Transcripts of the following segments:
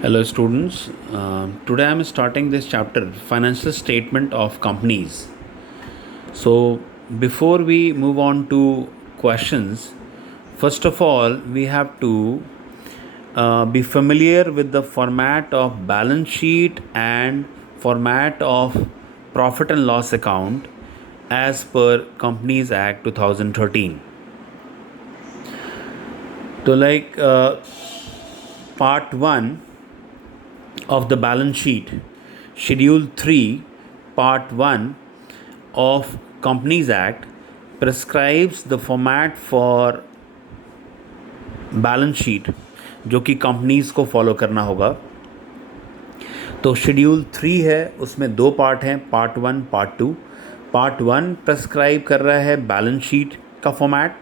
Hello, students. Today I am starting this chapter Financial Statement of Companies. So, before we move on to questions, first of all, we have to be familiar with the format of balance sheet and format of profit and loss account as per Companies Act 2013. So, part 1 of the balance sheet, schedule 3, part 1 of Companies Act prescribes the format for balance sheet जो कि companies को follow करना होगा. तो schedule 3 है, उसमें दो part हैं, पार्ट 1 पार्ट 2. पार्ट 1 प्रेस्क्राइब कर रहा है बैलेंस शीट का फॉर्मेट,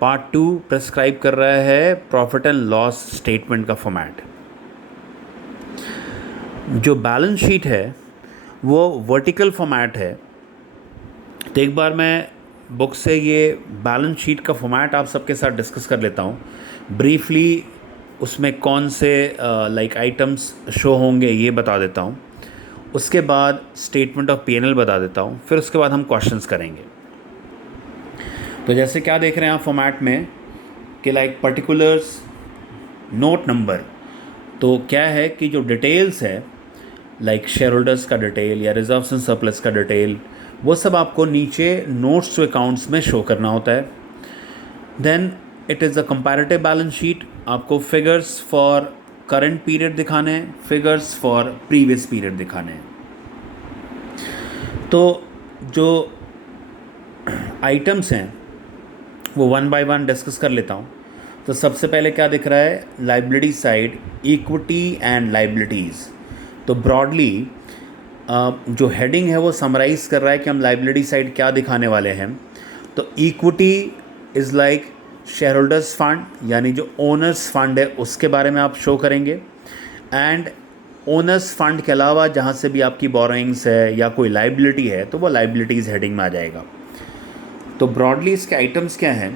पार्ट 2 प्रेस्क्राइब कर रहा है प्रॉफिट एंड लॉस स्टेटमेंट का फॉर्मेट. जो बैलेंस शीट है वो वर्टिकल फॉर्मेट है. तो एक बार मैं बुक से ये बैलेंस शीट का फॉर्मेट आप सबके साथ डिस्कस कर लेता हूँ ब्रीफली. उसमें कौन से आइटम्स शो होंगे ये बता देता हूँ. उसके बाद स्टेटमेंट ऑफ P&L बता देता हूँ. फिर उसके बाद हम क्वेश्चंस करेंगे. तो जैसे क्या देख रहे हैं आप फॉर्मेट में कि पर्टिकुलर्स नोट नंबर. तो क्या है कि जो डिटेल्स है शेयर होल्डर्स का डिटेल या रिजर्व्स एंड सरप्लस का डिटेल, वो सब आपको नीचे नोट्स टू अकाउंट्स में शो करना होता है. Then it is a comparative balance sheet. आपको फिगर्स फॉर करंट पीरियड दिखाने हैं, फिगर्स फॉर प्रीवियस पीरियड दिखाने हैं. तो जो आइटम्स हैं वो वन बाय वन डिस्कस कर लेता हूँ. तो सबसे पहले क्या दिख रहा है, liability side, equity and liabilities. तो ब्रॉडली जो हेडिंग है वो समराइज़ कर रहा है कि हम लाइबिलिटी साइड क्या दिखाने वाले हैं. तो equity is like share holders fund, यानी जो ओनर्स फंड है उसके बारे में आप शो करेंगे. एंड ओनर्स फंड के अलावा जहाँ से भी आपकी बोरोइंग्स है या कोई लाइबिलिटी है तो वो लाइबिलिटीज़ हेडिंग में आ जाएगा. तो ब्रॉडली इसके आइटम्स क्या हैं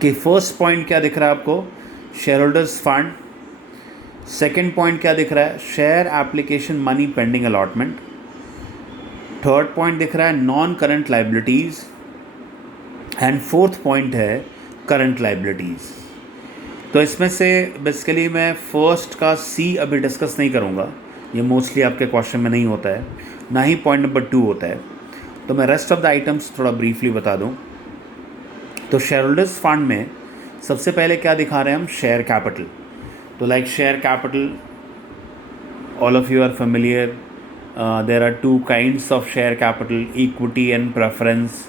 कि फर्स्ट पॉइंट क्या दिख रहा है आपको, share holders fund. Second point क्या दिख रहा है, share application money pending allotment. Third point दिख रहा है non current liabilities. And fourth point है करंट लाइबिलिटीज़. तो इसमें से बेसिकली मैं फर्स्ट का सी अभी डिस्कस नहीं करूँगा, ये मोस्टली आपके क्वेश्चन में नहीं होता है, ना ही पॉइंट नंबर 2 होता है. तो मैं रेस्ट ऑफ द आइटम्स थोड़ा ब्रीफली बता दूँ. तो शेयर होल्डर्स फंड में सबसे पहले क्या दिखा रहे हैं हम, शेयर कैपिटल. तो share capital, all of you are familiar, there are two kinds of share capital, equity and preference.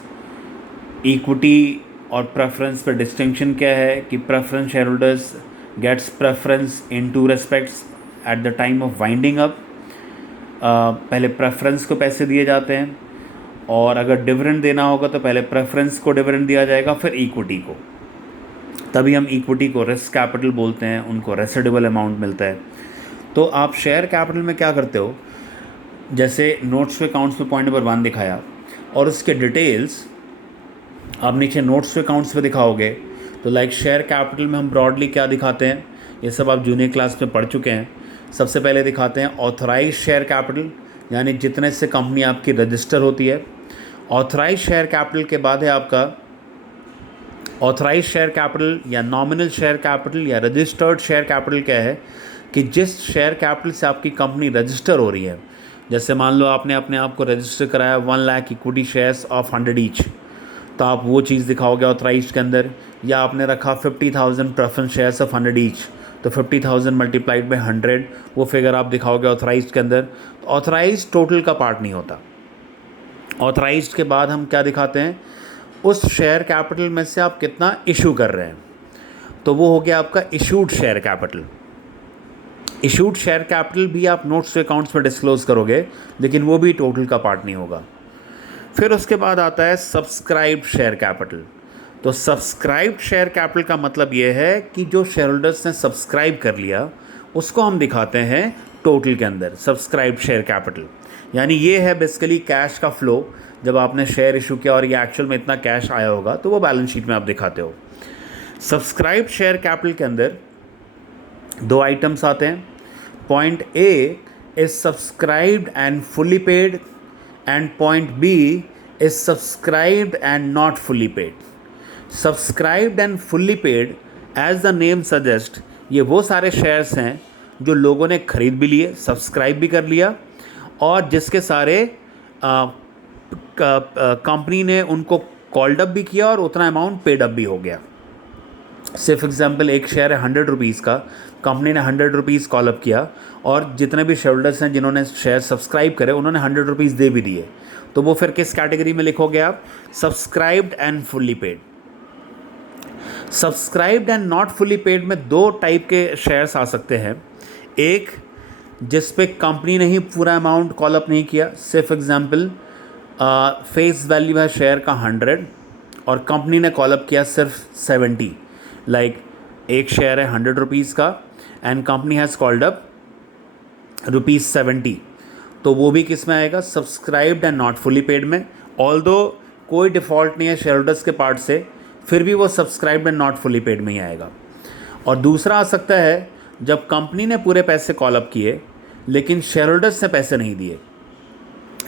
Equity और प्रेफरेंस पे डिस्टिंक्शन क्या है कि preference share holders gets preference in two respects at the time of winding up. पहले preference को पैसे दिए जाते हैं, और अगर डिविडेंड देना होगा तो पहले प्रेफरेंस को डिविडेंड दिया जाएगा, फिर इक्विटी को. तभी हम इक्विटी को रिस्क कैपिटल बोलते हैं, उनको रेसिडुअल अमाउंट मिलता है. तो आप शेयर कैपिटल में क्या करते हो, जैसे नोट्स टू अकाउंट्स में पॉइंट नंबर 1 दिखाया, और उसके डिटेल्स आप नीचे नोट्स टू अकाउंट्स पे दिखाओगे. तो शेयर कैपिटल में हम ब्रॉडली क्या दिखाते हैं, ये सब आप जूनियर क्लास में पढ़ चुके हैं. सबसे पहले दिखाते हैं ऑथराइज शेयर कैपिटल, यानी जितने से कंपनी आपकी रजिस्टर होती है. ऑथराइज शेयर कैपिटल के बाद है आपका ऑथराइज शेयर कैपिटल या नॉमिनल शेयर कैपिटल या रजिस्टर्ड शेयर कैपिटल. क्या है कि जिस शेयर कैपिटल से आपकी कंपनी रजिस्टर हो रही है, जैसे मान लो आपने अपने आप को रजिस्टर कराया 1 lakh equity shares of 100 each, तो आप वो चीज़ दिखाओगे ऑथराइज के अंदर. या आपने रखा 50,000 प्रेफरेंस शेयर्स ऑफ 100 ईच, तो 50,000 मल्टीप्लाइड बाई 100 वो फिगर आप दिखाओगे ऑथराइज के अंदर. तो ऑथराइज टोटल का पार्ट नहीं होता. ऑथराइज के बाद हम क्या दिखाते हैं, उस शेयर कैपिटल में से आप कितना इशू कर रहे हैं, तो वो हो गया आपका issued share capital. Issued share capital भी आप नोट्स टू अकाउंट्स में डिस्क्लोज करोगे, लेकिन वो भी टोटल का पार्ट नहीं होगा. फिर उसके बाद आता है सब्सक्राइब्ड शेयर कैपिटल. तो सब्सक्राइब्ड शेयर कैपिटल का मतलब ये है कि जो शेयर होल्डर्स ने सब्सक्राइब कर लिया उसको हम दिखाते हैं टोटल के अंदर, सब्सक्राइब्ड शेयर कैपिटल. यानी ये है बेसिकली कैश का फ्लो. जब आपने शेयर इशू किया और ये एक्चुअल में इतना कैश आया होगा तो वो बैलेंस शीट में आप दिखाते हो. सब्सक्राइब्ड शेयर कैपिटल के अंदर 2 आइटम्स आते हैं. Point A is subscribed and fully paid, and point B is subscribed and not fully paid. Subscribed and fully paid, as the name suggest, ये वो सारे शेयर्स हैं जो लोगों ने खरीद भी लिए, सब्सक्राइब भी कर लिया, और जिसके सारे कंपनी ने उनको कॉल्ड अप भी किया और उतना अमाउंट पेड अप भी हो गया. सिर्फ एग्जांपल, एक शेयर है 100 रुपीज़ का, कंपनी ने 100 रुपीज़ कॉल अप किया और जितने भी शेयर हैं जिन्होंने शेयर सब्सक्राइब करे उन्होंने 100 रुपीज़ दे भी दिए, तो वो फिर किस कैटेगरी में लिखोगे आप? Subscribed and fully paid. Subscribed and not fully paid में दो टाइप के शेयर्स आ सकते हैं. एक जिस पे कंपनी ने ही पूरा अमाउंट कॉल अप नहीं किया, सिर्फ एग्जांपल फेस वैल्यू है शेयर का 100 और कंपनी ने कॉल अप किया सिर्फ 70. लाइक एक शेयर है 100 रुपीज़ का and company has called up ₹70, तो वो भी किस में आएगा? Subscribed and not fully paid में. ऑल्दो कोई डिफ़ॉल्ट नहीं है शेयर होल्डर्स के पार्ट से, फिर भी वो subscribed and not fully paid में ही आएगा. और दूसरा आ सकता है जब कंपनी ने पूरे पैसे कॉल अप किए लेकिन शेयर होल्डर्स ने पैसे नहीं दिए.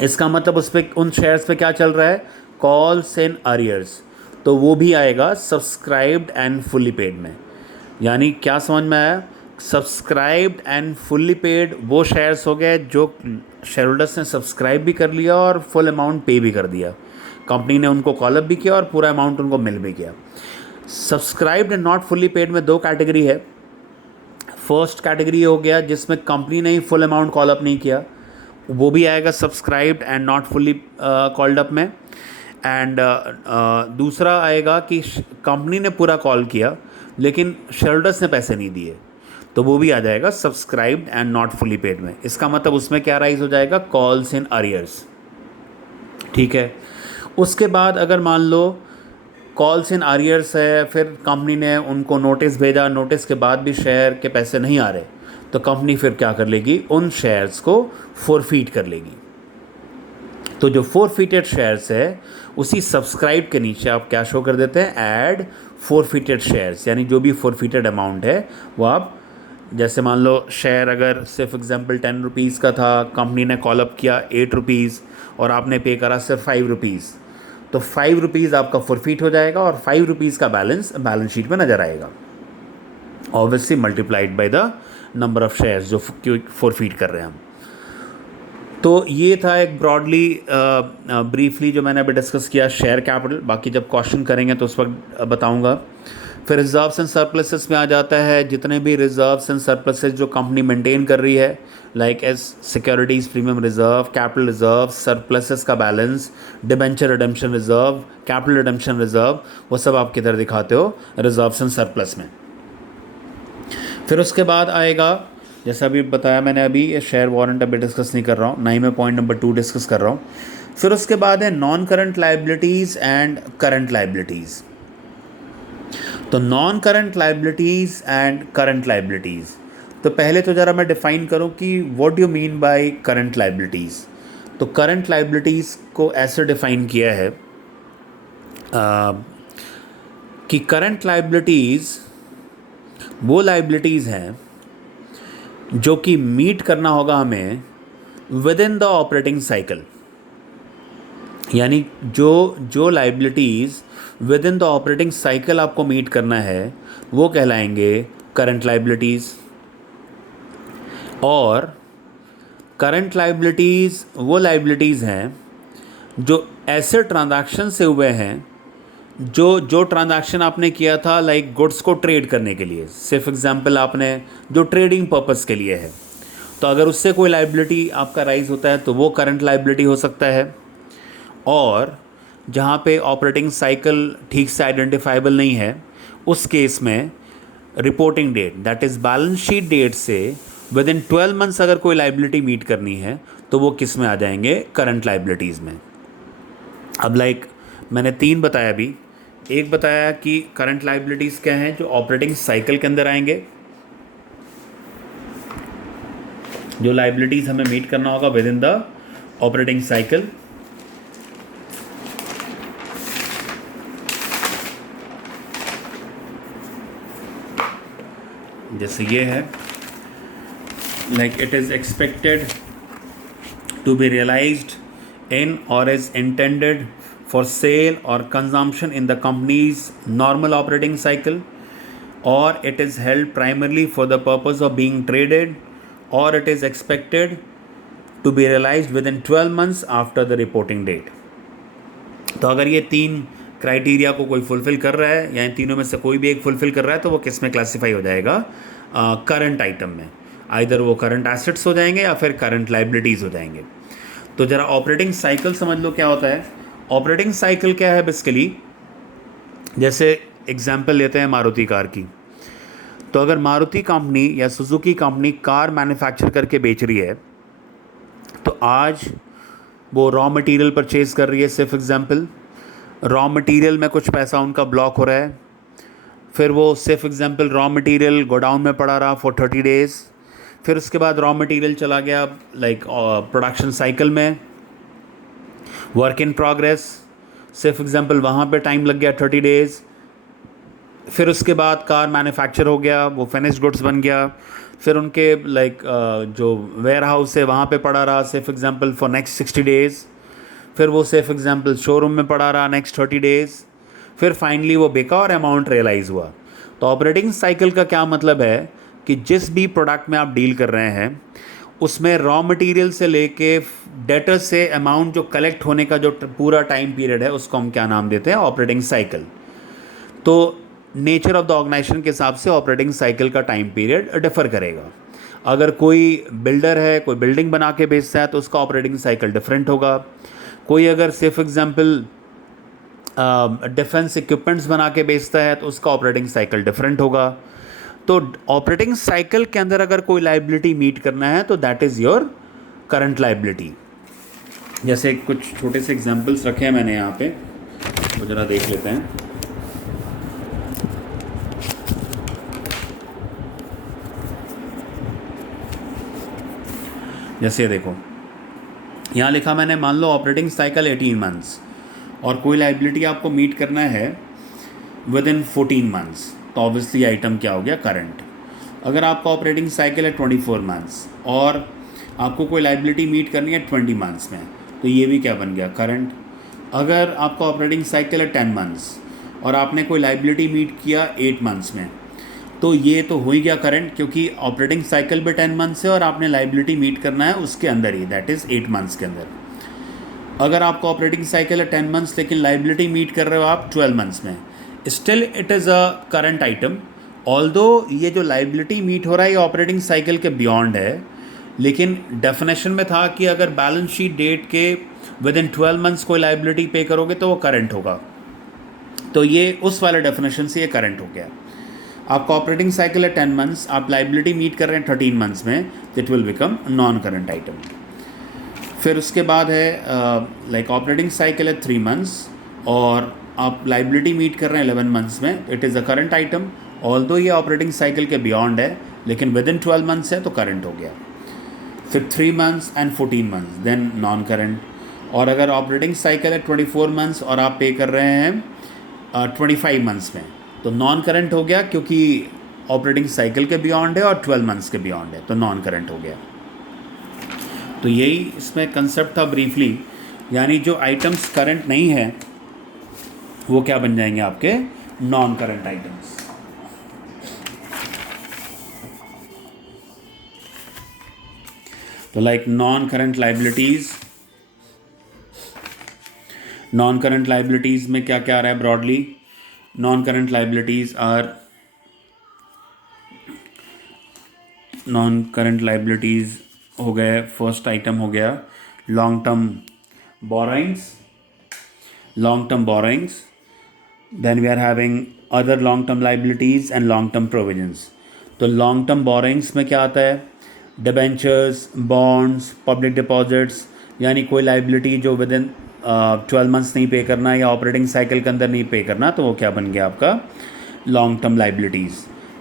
इसका मतलब उस पर, उन शेयर्स पे क्या चल रहा है? कॉल्स इन अरियर्स, तो वो भी आएगा सब्सक्राइब्ड एंड फुल्ली पेड में. यानी क्या समझ में आया? सब्सक्राइब्ड एंड फुल्ली पेड वो शेयर्स हो गए जो शेयर होल्डर्स ने सब्सक्राइब भी कर लिया और फुल अमाउंट पे भी कर दिया, कंपनी ने उनको कॉल अप भी किया और पूरा अमाउंट उनको मिल भी गया. Subscribed and not fully paid में दो कैटेगरी है. फर्स्ट कैटेगरी हो गया जिसमें कंपनी ने ही फुल अमाउंट कॉल अप नहीं किया, वो भी आएगा subscribed and not fully called up में. एंड दूसरा आएगा कि कंपनी ने पूरा कॉल किया लेकिन शेयर होल्डर्स ने पैसे नहीं दिए, तो वो भी आ जाएगा subscribed and not fully paid में. इसका मतलब उसमें क्या राइज हो जाएगा? Calls in arrears. ठीक है. उसके बाद अगर मान लो कॉल्स इन अरियर्स है, फिर कंपनी ने उनको नोटिस भेजा, नोटिस के बाद भी शेयर के पैसे नहीं आ रहे, तो कंपनी फिर क्या कर लेगी? उन शेयर्स को फोरफीट कर लेगी. तो जो फोरफीटेड शेयर्स है उसी सब्सक्राइब के नीचे आप क्या शो कर देते हैं? Add forfeited shares. यानी जो भी फोरफीटेड अमाउंट है वो आप, जैसे मान लो शेयर अगर सिर्फ एग्जांपल 10 रुपीज़ का था, कंपनी ने कॉल अप किया 8 रुपीज़ और आपने पे करा सिर्फ 5 रुपीज़, तो 5 रुपीज़ आपका फोरफीट हो जाएगा और 5 रुपीज़ का बैलेंस शीट में नज़र आएगा, obviously multiplied by the number of shares जो फोरफीट कर रहे हैं हम. तो ये था एक ब्रॉडली ब्रीफली जो मैंने अभी डिस्कस किया शेयर कैपिटल. बाकी जब क्वेश्चन करेंगे तो उस वक्त बताऊंगा. फिर रिजर्व्स एंड सरप्लसेस में आ जाता है जितने भी रिजर्व्स एंड सरप्लसेस जो कंपनी मेंटेन कर रही है, like as securities premium reserve, capital reserve, surpluses का balance, debenture redemption reserve, capital redemption reserve, वो सब आप किधर दिखाते हो? रिजर्व्स एंड सरप्लस में. फिर उसके बाद आएगा, जैसा अभी बताया मैंने, अभी ये शेयर वारंट अभी डिस्कस नहीं कर रहा हूँ, ना ही मैं पॉइंट नंबर 2 डिस्कस कर रहा हूँ. फिर उसके बाद है non current liabilities and current liabilities. तो non current liabilities and current liabilities, तो पहले तो ज़रा मैं डिफ़ाइन करूँ कि what do you mean by current liabilities. तो करंट लाइबिलिटीज़ को ऐसे डिफ़ाइन किया है कि करंट लाइबिलिटीज़ वो लाइबिलिटीज़ हैं जो कि मीट करना होगा हमें with in the operating cycle. यानी जो liabilities with in the operating cycle आपको मीट करना है वो कहलाएंगे करंट लाइबिलिटीज़. और करंट लाइबिलिटीज़ वो लाइबिलिटीज़ हैं जो ऐसे ट्रांजैक्शन से हुए हैं जो ट्रांजैक्शन आपने किया था, लाइक गुड्स को ट्रेड करने के लिए, सिर्फ एग्जांपल आपने जो ट्रेडिंग पर्पस के लिए है, तो अगर उससे कोई लाइबिलिटी आपका राइज होता है तो वो करंट लाइबिलिटी हो सकता है. और जहाँ पे ऑपरेटिंग साइकिल ठीक से आइडेंटिफाइबल नहीं है उस केस में reporting date, that is balance sheet date से विद इन 12 मंथ्स अगर कोई लाइबिलिटी मीट करनी है तो वो किस में आ जाएंगे? करंट लाइबिलिटीज़ में. अब लाइक मैंने 3 बताया अभी. एक बताया कि करंट लाइबिलिटीज़ क्या हैं? जो ऑपरेटिंग साइकिल के अंदर आएंगे, जो लाइबिलिटीज़ हमें मीट करना होगा with in the operating cycle. जैसे ये है like it is expected to be realized in or is intended for sale or consumption in the company's normal operating cycle, or it is held primarily for the purpose of being traded, or it is expected to be realized within 12 months after the reporting date. तो अगर ये तीन criteria को कोई fulfil कर रहा है या इन तीनों में से कोई भी एक फुलफ़िल कर रहा है तो वो किस में क्लासीफाई हो जाएगा? करंट आइटम में। आइदर वो करंट एसेट्स हो जाएंगे या फिर करंट लाइबिलिटीज़ हो जाएंगे। तो ज़रा ऑपरेटिंग साइकिल समझ लो क्या होता है। ऑपरेटिंग साइकिल क्या है बेसिकली, जैसे एग्जांपल लेते हैं मारुति कार की। तो अगर मारुति कंपनी या सुजुकी कंपनी कार मैन्युफैक्चर करके बेच रही है तो आज वो रॉ मटेरियल परचेज़ कर रही है। सिर्फ एग्जांपल, रॉ मटेरियल में कुछ पैसा उनका ब्लॉक हो रहा है, फिर वो सिर्फ एग्जांपल रॉ मटेरियल गोडाउन में पड़ा रहा फॉर 30 डेज़, फिर उसके बाद रॉ मटेरियल चला गया लाइक प्रोडक्शन साइकिल में, वर्क इन प्रोग्रेस, सिर्फ एग्जांपल वहाँ पे टाइम लग गया 30 डेज़, फिर उसके बाद कार मैन्युफैक्चर हो गया, वो फिनिश्ड गुड्स बन गया, फिर उनके लाइक जो वेयर हाउस है वहाँ पे पड़ा रहा सिर्फ एग्जांपल फॉर नेक्स्ट 60 डेज़, फिर वो सिर्फ एग्जांपल शोरूम में पड़ा रहा नेक्स्ट 30 डेज़, फिर फाइनली वो बिका और अमाउंट रियलाइज़ हुआ। तो ऑपरेटिंग साइकिल का क्या मतलब है कि जिस भी प्रोडक्ट में आप डील कर रहे हैं उसमें रॉ मटेरियल से लेके डेटर से अमाउंट जो कलेक्ट होने का जो पूरा टाइम पीरियड है उसको हम क्या नाम देते हैं? Operating cycle. तो नेचर ऑफ द ऑर्गेनाइजेशन के हिसाब से ऑपरेटिंग साइकिल का टाइम पीरियड डिफ़र करेगा। अगर कोई बिल्डर है, कोई बिल्डिंग बना के बेचता है तो उसका ऑपरेटिंग साइकिल डिफरेंट होगा। कोई अगर सिर्फ एग्जांपल डिफेंस इक्विपमेंट्स बना के बेचता है तो उसका ऑपरेटिंग साइकिल डिफरेंट होगा। तो ऑपरेटिंग साइकिल के अंदर अगर कोई लाइबिलिटी मीट करना है तो that is your current liability. जैसे कुछ छोटे से एग्जांपल्स रखे हैं मैंने यहाँ पे, वो ज़रा देख लेते हैं। जैसे देखो यहाँ लिखा मैंने, मान लो ऑपरेटिंग साइकिल 18 मंथ्स और कोई लाइबिलिटी आपको मीट करना है विद इन 14 मंथ्स, तो ऑब्वियसली आइटम क्या हो गया? करंट। अगर आपका ऑपरेटिंग साइकिल है 24 मंथ्स और आपको कोई लाइबिलिटी मीट करनी है 20 मंथ्स में, तो ये भी क्या बन गया? करंट। अगर आपका ऑपरेटिंग साइकिल है 10 मंथ्स और आपने कोई लाइबिलिटी मीट किया 8 मंथ्स में, तो ये तो हो ही गया करंट, क्योंकि ऑपरेटिंग साइकिल भी 10 मंथ्स है और आपने लाइबिलिटी मीट करना है उसके अंदर ही, दैट इज़ 8 मंथ्स के अंदर। अगर आपका ऑपरेटिंग साइकिल है 10 मंथ्स लेकिन लाइबिलिटी मीट कर रहे हो आप 12 मंथ्स में, still it is a current item. Although ये जो लाइबिलिटी मीट हो रहा है ये ऑपरेटिंग साइकिल के बियॉन्ड है, लेकिन डेफिनेशन में था कि अगर बैलेंस शीट डेट के विद इन 12 मंथ्स कोई लाइबिलिटी पे करोगे तो वो करंट होगा। तो ये उस वाले डेफिनेशन से ये करंट हो गया। आपका ऑपरेटिंग साइकिल है 10 मंथ्स, आप लाइबिलिटी मीट कर रहे हैं 13 मंथ्स में, it will become non current item. फिर उसके बाद है लाइक ऑपरेटिंग साइकिल है 3 मंथ्स और आप लाइबिलिटी मीट कर रहे हैं 11 मंथ्स में, it is a current item. Although ये ऑपरेटिंग साइकिल के बियॉन्ड है लेकिन विद इन 12 मंथ्स है तो करंट हो गया। फिर 3 months and 14 months then non current. और अगर ऑपरेटिंग साइकिल है 24 मंथ्स और आप पे कर रहे हैं 25 मंथ्स में, तो नॉन करंट हो गया क्योंकि ऑपरेटिंग साइकिल के बियॉन्ड है और 12 मंथ्स के बियॉन्ड है, तो नॉन करंट हो गया। तो यही इसमें कंसेप्ट था ब्रीफली, यानी जो आइटम्स करंट नहीं है वो क्या बन जाएंगे? आपके नॉन करंट आइटम्स। तो लाइक नॉन करंट लाइबिलिटीज़ में क्या क्या आ रहा है ब्रॉडली? नॉन करंट लाइबिलिटीज़ हो गए, फर्स्ट आइटम हो गया long term borrowings, then we are having other long term liabilities and long term provisions. तो लॉन्ग टर्म बोरोइंग्स में क्या आता है? डिबेंचर्स, बॉन्ड्स, पब्लिक डिपॉजिट्स, यानी कोई लाइबिलिटी जो विद इन 12 मंथ्स नहीं पे करना या ऑपरेटिंग साइकिल के अंदर नहीं पे करना, तो वो क्या बन गया आपका? Long term liabilities.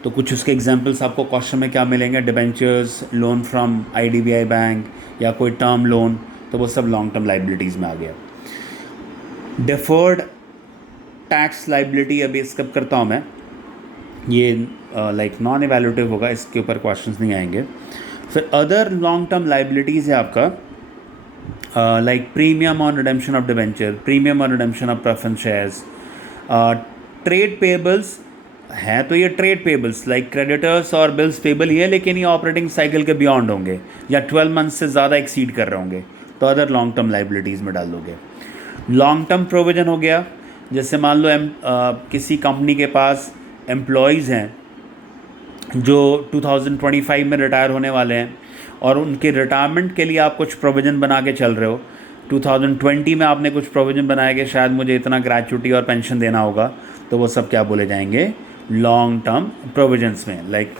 तो कुछ उसके एग्जांपल्स आपको क्वेश्चन में क्या मिलेंगे? Debentures, loan from IDBI bank या कोई टर्म लोन, तो वो सब लॉन्ग टर्म लाइबिलिटीज़ में आ गया। डिफर्ड टैक्स लाइबिलिटी अभी स्किप करता हूँ मैं, ये लाइक नॉन इवैल्यूएटिव होगा, इसके ऊपर क्वेश्चंस नहीं आएंगे। फिर अदर लॉन्ग टर्म लाइबिलिटीज़ है आपका, like premium on redemption of debenture, premium on redemption of preference shares, trade payables हैं। तो ये ट्रेड पेबल्स लाइक क्रेडिटर्स और बिल्स पेबल ही है, लेकिन ये ऑपरेटिंग साइकिल के बियॉन्ड होंगे या 12 मंथ से ज़्यादा एक्सीड कर रहे होंगे, तो अदर लॉन्ग टर्म लाइबिलिटीज़ में डाल दोगे। लॉन्ग टर्म प्रोविजन हो गया, जैसे मान लो किसी कंपनी के पास एम्प्लॉयज़ हैं जो 2025 में रिटायर होने वाले हैं और उनके रिटायरमेंट के लिए आप कुछ प्रोविज़न बना के चल रहे हो। 2020 में आपने कुछ प्रोविज़न बनाया कि शायद मुझे इतना ग्रेच्युटी और पेंशन देना होगा, तो वो सब क्या बोले जाएंगे, लॉन्ग टर्म प्रोविजंस में, like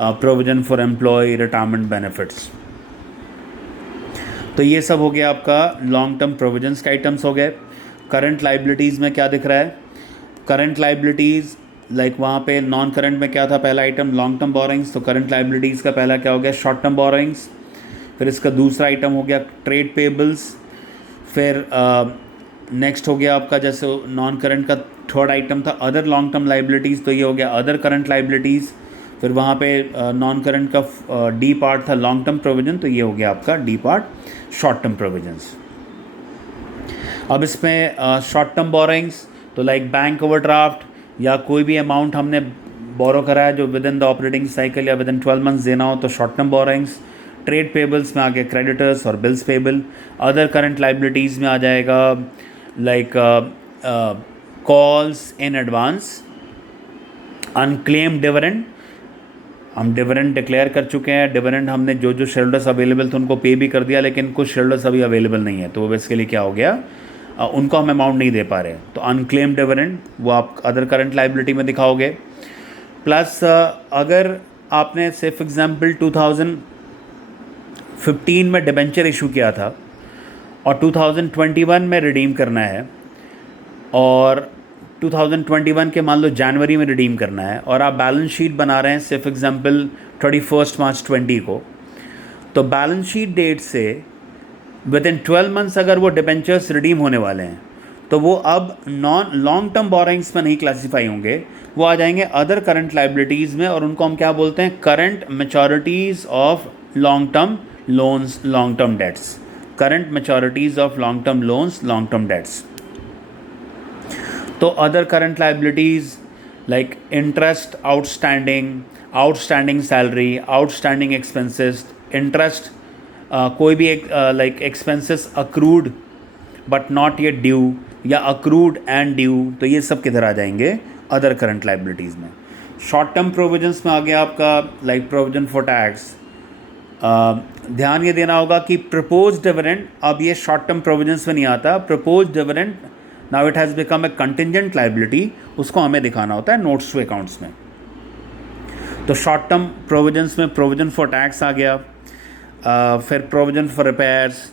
provision for employ retirement benefits. तो ये सब हो गया आपका लॉन्ग टर्म प्रोविजंस के आइटम्स हो गए। करंट लाइबिलिटीज़ में क्या दिख रहा है, करंट लाइबिलिटीज़ लाइक वहाँ पे नॉन करंट में क्या था, पहला आइटम लॉन्ग टर्म बोरोइंग्स, तो करंट लाइबिलिटीज़ का पहला क्या हो गया, शॉर्ट टर्म बोरोइंग्स। फिर इसका दूसरा आइटम हो गया ट्रेड पेबल्स। फिर नेक्स्ट हो गया आपका, जैसे नॉन करंट का थर्ड आइटम था अदर लॉन्ग टर्म लाइबिलिटीज़, तो ये हो गया अदर करंट लाइबिलिटीज़। फिर वहाँ पे नॉन करंट का डी पार्ट था लॉन्ग टर्म प्रोविजन, तो ये हो गया आपका D part short term provisions. अब इसमें शॉर्ट टर्म बोरोइंग्स, तो लाइक बैंक ओवरड्राफ्ट या कोई भी अमाउंट हमने बोरो करा है जो with in the operating cycle या विद इन 12 मंथ्स देना हो, तो short term borrowings. Trade payables में आ गया क्रेडिटर्स और bills payable. Other current liabilities में आ जाएगा like calls in advance, unclaimed dividend, हम डिविडेंड डिक्लेयर कर चुके हैं, डिविडेंड हमने जो जो शेयरहोल्डर्स अवेलेबल थे उनको पे भी कर दिया, लेकिन कुछ शेयरहोल्डर्स अभी अवेलेबल नहीं है, तो वो बेसिकली क्या हो गया, उनको हम अमाउंट नहीं दे पा रहे, तो अनक्लेम्ड डिविडेंड वो आप अदर करंट लाइबिलिटी में दिखाओगे। प्लस अगर आपने सिर्फ एग्जाम्पल 2015 में डिबेंचर इशू किया था और 2021 में रिडीम करना है, और 2021 के मान लो जनवरी में रिडीम करना है, और आप बैलेंस शीट बना रहे हैं सिर्फ एग्जांपल 31 मार्च 20 को, तो बैलेंस शीट डेट से विद इन 12 मंथ्स अगर वो डिबेंचर्स रिडीम होने वाले हैं, तो वो अब नॉन लॉन्ग टर्म बोरोइंग्स में नहीं क्लासीफाई होंगे, वो आ जाएंगे अदर करंट लाइबिलिटीज़ में, और उनको हम क्या बोलते हैं, current maturities of long term loans, long term debts, current maturities of long term loans, long term debts. तो other current liabilities like interest outstanding, outstanding salary, outstanding expenses, interest, कोई भी एक like expenses accrued but not yet due, या accrued and due, तो ये सब किधर आ जाएंगे, अदर करंट लाइबिलिटीज़ में। शॉर्ट टर्म प्रोविजंस में आ गया आपका लाइक प्रोविजन फॉर टैक्स। ध्यान ये देना होगा कि प्रपोज डिविडेंड, अब ये शॉर्ट टर्म प्रोविजंस में नहीं आता, propose dividend now it has become a contingent liability, उसको हमें दिखाना होता है नोट्स टू अकाउंट्स में। तो शॉर्ट टर्म प्रोविजंस में प्रोविजन फॉर टैक्स आ गया, फिर प्रोविजन फॉर रिपेयर्स।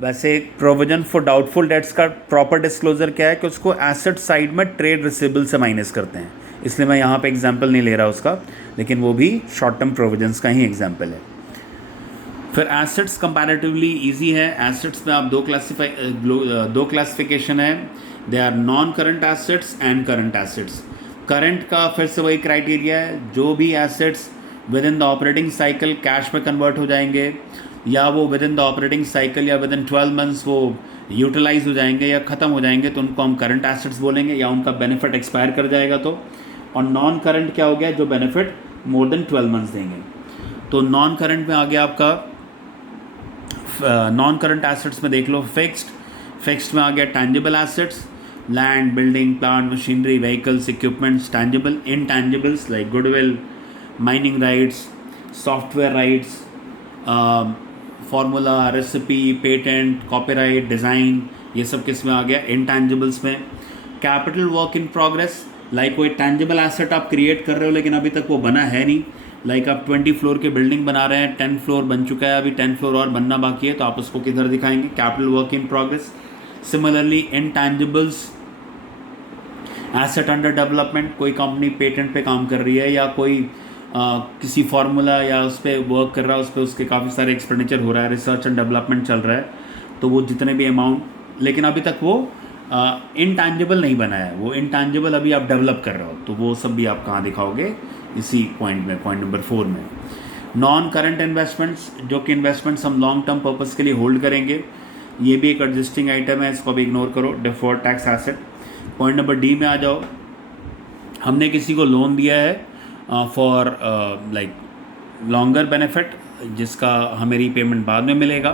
वैसे प्रोविजन फॉर डाउटफुल डेट्स का प्रॉपर डिस्क्लोजर क्या है कि उसको एसेट साइड में ट्रेड रिसीवेबल से माइनस करते हैं, इसलिए मैं यहाँ पे एग्जांपल नहीं ले रहा उसका, लेकिन वो भी शॉर्ट टर्म प्रोविजंस का ही एग्जांपल है। फिर एसेट्स कंपैरेटिवली इजी है, एसेट्स में आप दो क्लासिफिकेशन है, they are non current assets and current assets. Current का फिर से वही क्राइटेरिया है, जो भी assets within the operating cycle cash में कन्वर्ट हो जाएंगे, या वो within the operating cycle या विद इन 12 मंथ्स वो यूटिलाइज हो जाएंगे या ख़त्म हो जाएंगे, तो उनको हम करंट एसेट्स बोलेंगे, या उनका बेनिफिट एक्सपायर कर जाएगा तो। और नॉन करंट क्या हो गया, जो बेनिफिट मोर देन 12 मंथ्स देंगे। तो नॉन करंट में आ गया आपका, नॉन करंट एसेट्स में देख लो फिक्स्ड में आ गया tangible assets, land, building, plant, machinery, vehicles, equipments, tangible. Intangibles like goodwill, mining rights, software rights, formula, recipe, patent, copyright, design, ये सब किस में आ गया, इनटैंजिबल्स में। Capital work in progress, like कोई टैंजिबल एसेट आप क्रिएट कर रहे हो लेकिन अभी तक वो बना है नहीं, लाइक आप 20 फ्लोर की बिल्डिंग बना रहे हैं, 10 फ्लोर बन चुका है, अभी 10 फ्लोर और बनना बाकी है, तो आप उसको किधर दिखाएंगे, capital work in progress. Similarly intangibles, asset under development, कोई कंपनी पेटेंट पे काम कर रही है या कोई किसी फार्मूला या उस पर वर्क कर रहा है, उस पर उसके काफ़ी सारे एक्सपेंडिचर हो रहा है, रिसर्च एंड डेवलपमेंट चल रहा है, तो वो जितने भी अमाउंट, लेकिन अभी तक वो इनटैंजिबल नहीं बना है, वो इनटैंजिबल अभी आप डेवलप कर रहे हो, तो वो सब भी आप कहाँ दिखाओगे, इसी पॉइंट में, पॉइंट नंबर 4 में। नॉन करंट इन्वेस्टमेंट्स, जो कि इन्वेस्टमेंट्स हम लॉन्ग टर्म पर्पस के लिए होल्ड करेंगे, ये भी एक एडजस्टिंग आइटम है, इसको भी इग्नोर करो। Deferred tax asset. Point number D में आ जाओ। हमने किसी को लोन दिया है फॉर लाइक लॉन्गर बेनिफिट, जिसका हमें रीपेमेंट बाद में मिलेगा,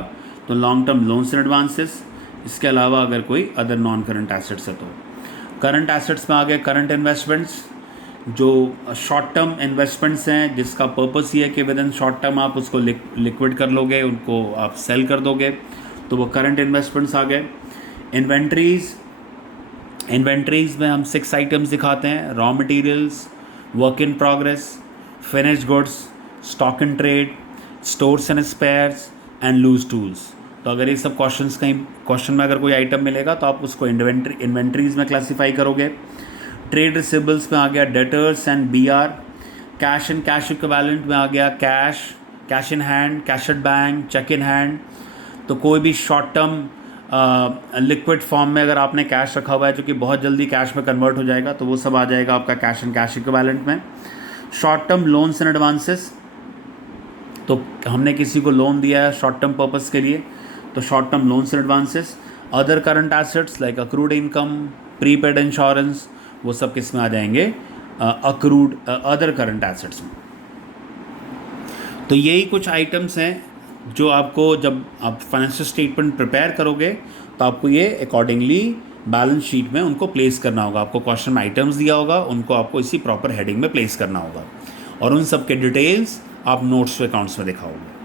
तो long term loans and advances. इसके अलावा अगर कोई अदर नॉन करंट एसेट्स है तो करंट एसेट्स में आ गए करंट इन्वेस्टमेंट्स, जो शॉर्ट टर्म इन्वेस्टमेंट्स हैं, जिसका पर्पस ये है कि विद इन शॉर्ट टर्म आप उसको लिक्विड कर लोगे, उनको आप सेल कर दोगे, तो वो करंट इन्वेस्टमेंट्स आ गए। इन्वेंट्रीज में हम 6 आइटम्स दिखाते हैं: raw materials, work in progress, finished goods, stock in trade, stores and spares and loose tools. तो अगर ये सब क्वेश्चन में अगर कोई आइटम मिलेगा तो आप उसको इन्वेंट्रीज में क्लासीफाई करोगे। ट्रेड रिसिबल्स में आ गया debtors and BR। Cash and cash equivalent में आ गया cash, cash in hand, cash at bank, cheque in hand. तो कोई भी शॉर्ट टर्म लिक्विड फॉर्म में अगर आपने कैश रखा हुआ है जो कि बहुत जल्दी कैश में कन्वर्ट हो जाएगा, तो वो सब आ जाएगा आपका कैश एंड कैश इक्विवेलेंट में। Short term loans and advances, तो हमने किसी को लोन दिया है शॉर्ट टर्म पर्पस के लिए, तो short term loans and advances. Other current assets like accrued income, prepaid insurance, वो सब किस में आ जाएंगे? अक्रूड अदर करंट एसेट्स में। तो यही कुछ आइटम्स हैं जो आपको जब आप फाइनेंशियल स्टेटमेंट प्रिपेयर करोगे तो आपको ये अकॉर्डिंगली बैलेंस शीट में उनको प्लेस करना होगा। आपको क्वेश्चन में आइटम्स दिया होगा, उनको आपको इसी प्रॉपर हेडिंग में प्लेस करना होगा, और उन सब के डिटेल्स आप नोट्स टू अकाउंट्स में दिखाओगे।